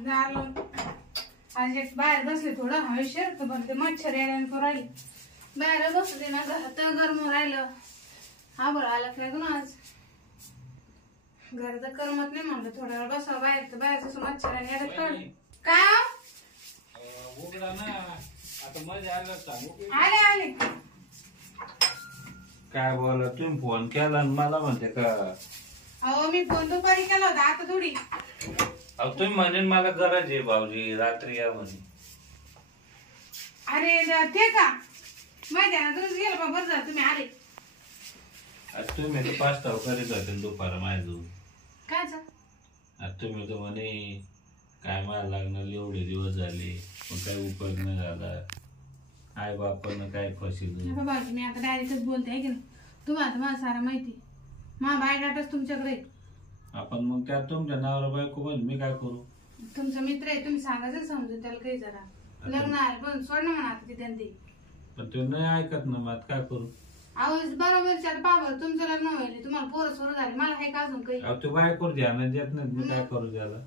झालं आज एक बाहेर बसले थोडं हवेशीर तर पण ते मच्छर येण्यानं राहिले बाहेर बसले ना घरात गरम राहिलं आबळ आला काय ना आज घरात करमत नाही म्हणलं थोड्या वेळ बसावं बाहेर तर बाहेरचं मच्छर आणि काय उघडा ना आता मजा आलं सांगू आले आले काय बोला तुम्ही फोन केला आणि मला म्हणते का अहो मी फोन दुपारी केला होता आता थोडी अहो तुम्ही म्हणजे मला गरज आहे भाऊजी रात्री या म्हणे अरे ते का माहिती आहे ना तुम्हीच गेलं बा बरं झालं तुम्ही आले तुम्ही तर पास्ताव करीत होते दुपारा माझं काय आता तुम्ही तर म्हणे काय मला लागणार एवढे दिवस झाले पण काही उपयोग नाही झाला आई बापानं काय फसिल बाबा मी आता डायरेक्टच बोलते आहे की नाही तुम्हाला मला सारा माहिती मा बायोडाटाच तुमच्याकडे आपण मग त्यात तुमच्या नावाला बायको पण मी काय करू तुमचा मित्र आहे तुम्ही सांगायचं समजून त्याला काही जरा लग्न आहे पण सोड ना म्हणा आता ते त्यांनी पण ते नाही ऐकत ना मग काय करू अहो बरोबर बाबा तुमचं लग्न होईल तुम्हाला पोरं सोरं झाले मला हे का अजून काही अहो ते बायकोर ध्यान देत नाही मी काय करू त्याला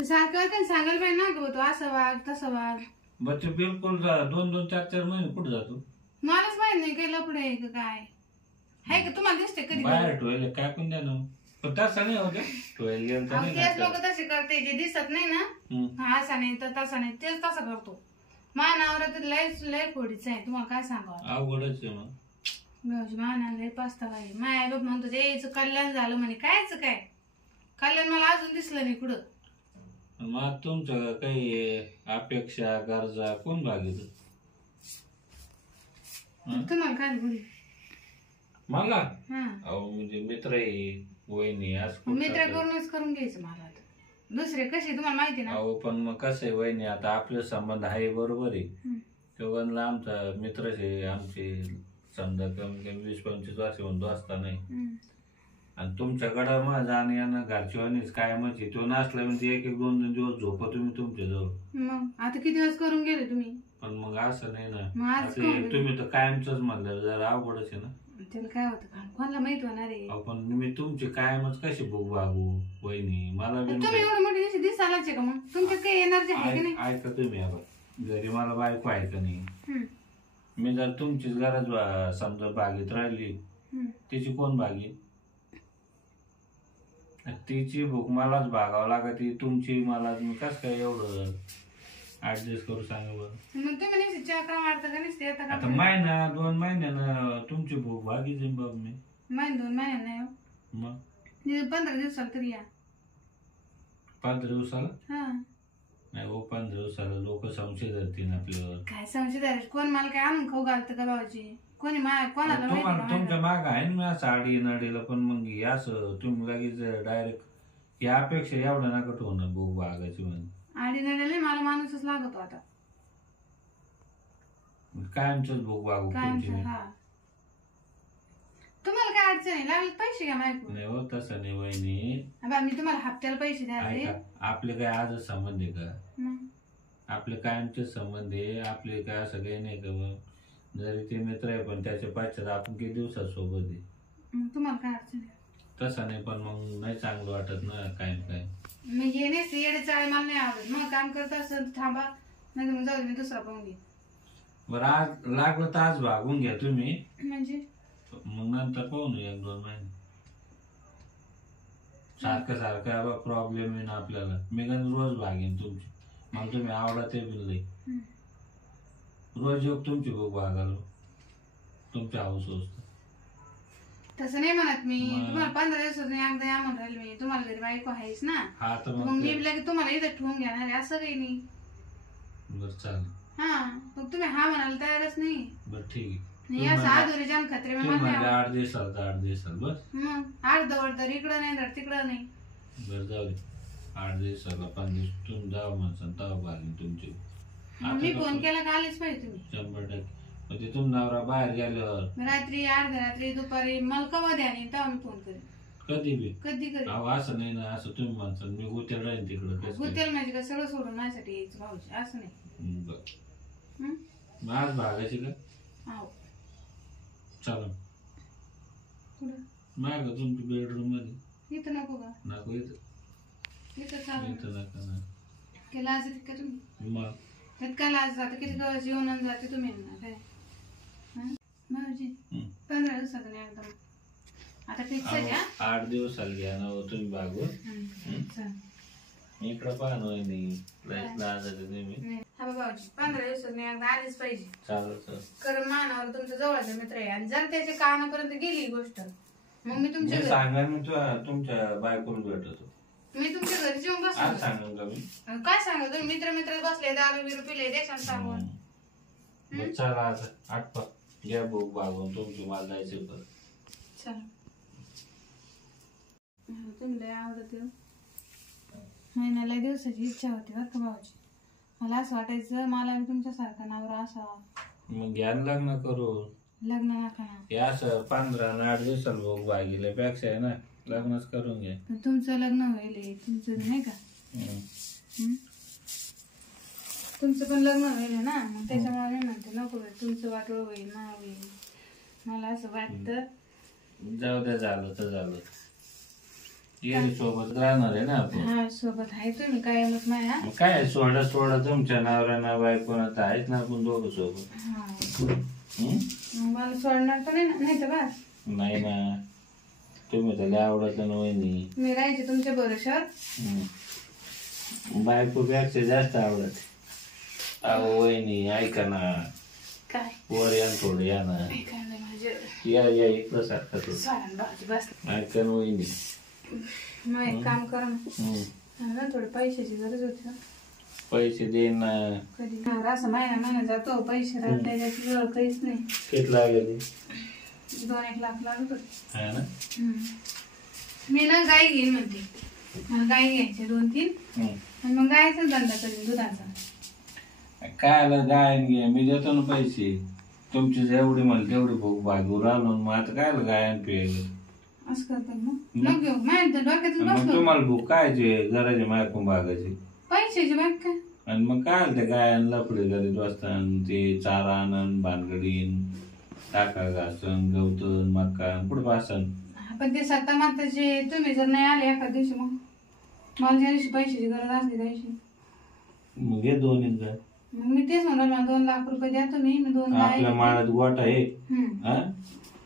सारखं त्यांनी सांगायला पाहिजे ना गं तो असं वाग तसं वाग मग ते बिलकुल 2-2, 4-4 महिने कुठे जातो मलाच माहित नाही काही लपडे आहे का काय आहे का तुम्हाला दिसते कधी बाहेर ठेवले काय पण द्या ना पण तसं नाही होते ठेवले तेच लोक तसे करते जे दिसत नाही ना असा नाही तर तसा नाही तेच तसं करतो मानावर तर लय खोडीच आहे तुम्हाला काय सांगावं अवघडच आहे मग माना लय पास्ता काय माय बाप म्हणतो ते यायचं कल्याण झालं म्हणे कायच काय कल्याण मला अजून दिसलं नाही कुठं मग तुमचं काही अपेक्षा गरजा कोण भागीत तुम्हाला काय बोल मला हा अहो म्हणजे मित्र आहे वहिनी आज मित्र करूनच करून घ्यायचं मला आता दुसरे कसे तुम्हाला माहिती ना अहो पण मग कसं आहे वहिनी आता आपले संबंध आहे बरोबर आहे तेव्हा आमचा मित्रच आहे आमचे समजा कमी कमी 20-25 वर्ष म्हणतो असता नाही आणि तुमच्याकडं मग जाणं येणं घरची वाणीच काय म्हणजे तो नसला म्हणजे 1-2 दिवस झोपा तुम्ही तुमच्या जवळ मग आता किती दिवस करून गेले तुम्ही पण मग असं नाही मग ना आज आता कोण तुम्ही तर कायमच म्हणलं जरा अवघडच आहे ना त्याला काय होतं का कोणाला माहित होणार आहे अहो, पण मी तुमची कायमच कशी भूक भागू वहिनी मला बी तुम्ही एवढी मोठी दिवशी दिसायलाच आहे का मग तुमच्यात काही एनर्जी आहे की नाही ऐका तुम्ही आता घरी मला बायको आहे का नाही हम्म, मी जर तुमचीच गरज समजा बागेत राहिली हम्म. तिची कोण बागी तिची भूक मलाच भागावं लागते तुमची मला कस काय एवढं ऍडजस्ट करू सांगा बरं मग तुम्ही नाही चक्रा मारता का नाही येता का आता महिना 2 महिन्यानं तुमची भूक भागी जाईन बाब मी महिने 2 महिने नाही हो मग 15 दिवसाला तरी या 15 दिवसाला हा नाही हो 15 दिवसाला लोक संशय धरतील आपल्यावर काय संशय द्यायचं कोण मला काय आणून खाऊ घालतं का बाबाजी कोणी कोणाला माहिती तुम्हाला का तुमच्या मला? माग आहे ना साडी नडीला पण मग हे असं तुम्ही लगेच डायरेक्ट यापेक्षा एवढं नका होणार भूक भागायची म्हणजे आडी नाही मला माणूसच लागतो आता कायमच भूक भागू काय तुमची मी. हा तुम्हाला काय अडचण आहे लागले पैसे घ्या माझ्याकडून नाही हो तसं नाही वहिनी बा मी तुम्हाला हप्त्याला पैसे द्यायचे ऐका आपले काय आजच संबंध आहे का मग आपले कायमचे संबंध आहे आपले काय असं काही नाही का मग जरी ते मित्र आहे पण त्याच्या पाठच्यात आपण किती दिवसात सोबत आहे तुम्हाला काय अडचण आहे तसं नाही पण मग नाही चांगलं वाटत ना काय काय मी येणे येडे चाळे मला नाही आवडत मग काम करत असेल तर थांबा नाही मग जाऊ दे, मी दुसरा पाहून घे बरं आज लागलं तर आज भागून घ्या तुम्ही म्हणजे मग नंतर पाहू ना 1-2 महिने सारखं सारखं प्रॉब्लेम आहे ना आपल्याला मी गण रोज भागेन तुमची मग तुम्ही आवडा ते बिल रोज योग तुमची भूक भागालो तुमच्या हाऊस होत तसं नाही म्हणत मी मग. तुम्हाला 15 दिवसात एकदा या म्हणून राहिले मी तुम्हाला घरी बायको आहेच ना हा तर मग मग मी लगेच तुम्हाला इथं ठेवून घेणार आहे असं काही नाही बरं चालेल हा मग तुम्ही हा म्हणाल तयारच नाही बरं ठीक आहे या साधुरी जाम खत्रे तुम्ही मला नाही म्हणजे आवडत. 8 दिवसाल तर 8 दिवसाल बस मग अर्धवट तर इकडं नाही तर तिकडं नाही बरं जाऊ दे 8 दिवसाला 5 दिवस तुम्ही जावं म्हणसान तेव्हा भागेन तुमची मग मी फोन केला का आलेच पाहिजे तुम्ही 100% म्हणजे तुम नवरा बाहेर गेल्यावर रात्री अर्ध्या रात्री दुपारी मला कवा द्या नाही तेव्हा मी फोन करेन कधी बी कधी कधी अहो असं नाही ना असं तुम्ही म्हणसान मी गुतेल राहीन तिकडं कसं काय? गुतेल म्हणजे का सगळं सोडून माझ्यासाठी यायचं भाऊजी असं नाही बरं हं? मग आज भागायची का हो चला कुठं माग तुमच्या बेडरूम मध्ये इथं नको का नको इथं इथं चालू इथं नका ना. की लाज येते का तुम्ही? मग त्यात काय लाज जाते? किती दिवस येऊन जाते तुम्ही ना काय भाऊजी 15 दिवसात नाही एकदम आता फिक्स आहे का? 8 दिवसाला घ्या ना हो तुम्ही बागून. इकडं पाहा ना वहिनी, लयच लाज आहे तुम्ही. हा भाऊजी 15 दिवसात नाही एकदा आलीच पाहिजे. चालत कारण मानावर तुमचा जवळचा मित्र आहे आणि जर त्याच्या कानापर्यंत गेली ही गोष्ट मग मी तुमच्या मी सांगा मी तुमच्या बायकोला भेटतो. मी तुमच्या घरी जेवून आज बसलो. सांगून का मी? काय सांगा तुम्ही मित्र मित्र बसले दारू बिरू पिले देशात सांगून. मग चला आता आटपा घ्या बुक बागून तुमची मला जायचं परत. चला तुम्ही लय आवडत महिन्याला दिवसाची इच्छा होती बरं का भाऊजी. मला असं वाटायचं मला तुमच्यासारखा नवरा असावा. मग घ्या ना लग्न करू. लग्न नका ना. हे असं 15 आणि 8 दिवसाला बुक बागेल्यापेक्षा आहे ना लग्नच करून घ्या. पण तुमचं लग्न होईल तुमचं नाही का? तुमचं पण लग्न होईल ना मग त्याच्यामुळे मी म्हणते नको तुमचं वाटोळ होईल ना होईल. मला असं वाटतं जाऊ द्या झालं तर झालं. ये सोबत राहणार आहे ना आपण. हा सोबत आहे तुम्ही काय मग माया. मग काय सोडा तुमच्या नवऱ्याना बायकोना तर आहेच ना आपण दोघं सोबत. हा मला सोडणार तर नाही तर बस. नाही ना तुम्ही तर लय आवडत ना वहिनी. मी राहायचे तुमच्या भरोश्यावर. बायकोपेक्षा जास्त आवडत. अहो वहिनी ऐका ना काय वर या ना थोडं या ना. या इकडं सारखं थोडं बस ऐका ना वहिनी. मग एक काम करा ना थोडे पैशाची गरज होती. पैसे देईन ना. कधी असं महिना जातो पैसे राहत त्याची जवळ काहीच नाही. किती लागेल? 2-1 लाख लागत होते. आहे ना. मी ना गाय घेईन म्हणते. मला गाय घ्यायचे 2-3 आणि मग गायचा धंदा करेन दुधाचा. काय आलं गायन घे मी देतो ना पैसे. तुमची जेवढी म्हणली तेवढी भूक भागू राहिलो मग आता काय आलं गायन पियलं. असं करतात मग घेऊ माहिती डोक्यातून मग बसलो. तुम्हाला भूक कायची घराची मायकून भागायची. पैशाची बाग काय. आणि मग काय आलं ते गायन लफडे करीत बसतान ते चारा आणन भानगडीन टाका घासन गवतन मक्का कुठं बसन. पण ते सत्ता माताचे तुम्ही जर नाही आले एका दिवशी मग मला ज्या दिवशी पैशाची गरज असली त्या दिवशी मग घे 2 इंच. मग मी तेच म्हणलं 2 लाख रुपये द्या तुम्ही. मी 2 आपल्या माळ्यात गोट आहे.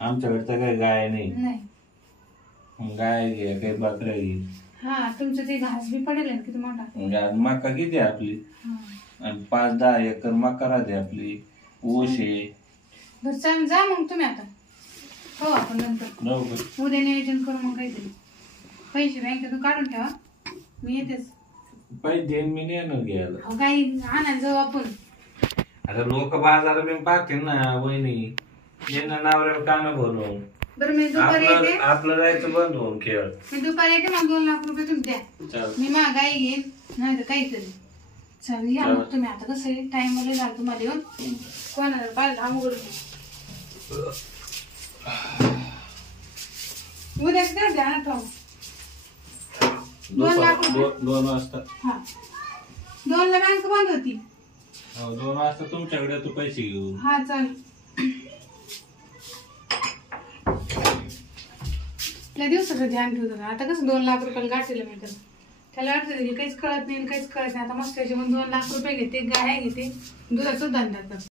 आमच्याकडे तर काही गाय नाही. गाय घे काही बकऱ्या घे. हा तुमचं ते घास बी पडेल किती मोठा. मका किती आपली आणि 5-10 एकर मका राहते आपली. ऊस आहे. बरं जा मग तुम्ही आता हो आपण नंतर उद्या नियोजन करू मग काहीतरी. पैसे बँकेतून काढून ठेवा मी येतेच. पैसे देईन मी नेणार घ्यायला. काही आणायला जाऊ आपण. आता लोक बाजारात बी पाहतील ना वहिनी. यांना नावऱ्याला कानं भरून. बरं मी दुपारी येते. आपलं जायचं बंद होऊन खेळ. मी दुपारी येते मग 2 लाख रुपये तुम्ही द्या. मी गाई घेईन नाही तर काहीतरी. चालेल या मग तुम्ही आता कसं टाइम वगैरे झाला तुम्हाला येऊन कोणाला पाहिलं आंघोळ उद्या किती द्या ना ठेवा. 2 लाख रुपये 2 वाजता. हा 2 ला बँक बंद होती. 2 वाजता तुमच्याकडे तू पैसे घेऊ. हा चालेल. त्या दिवसाचं ध्यान ठेवतो आता कसं 2 लाख रुपयाला गाठलेलं मी तर त्याला वाटतं काहीच कळत नाही काहीच कळत नाही. आता मस्त त्याच्यामध्ये 2 लाख रुपये घेते गाय घेते दुधाचा धंदा करते.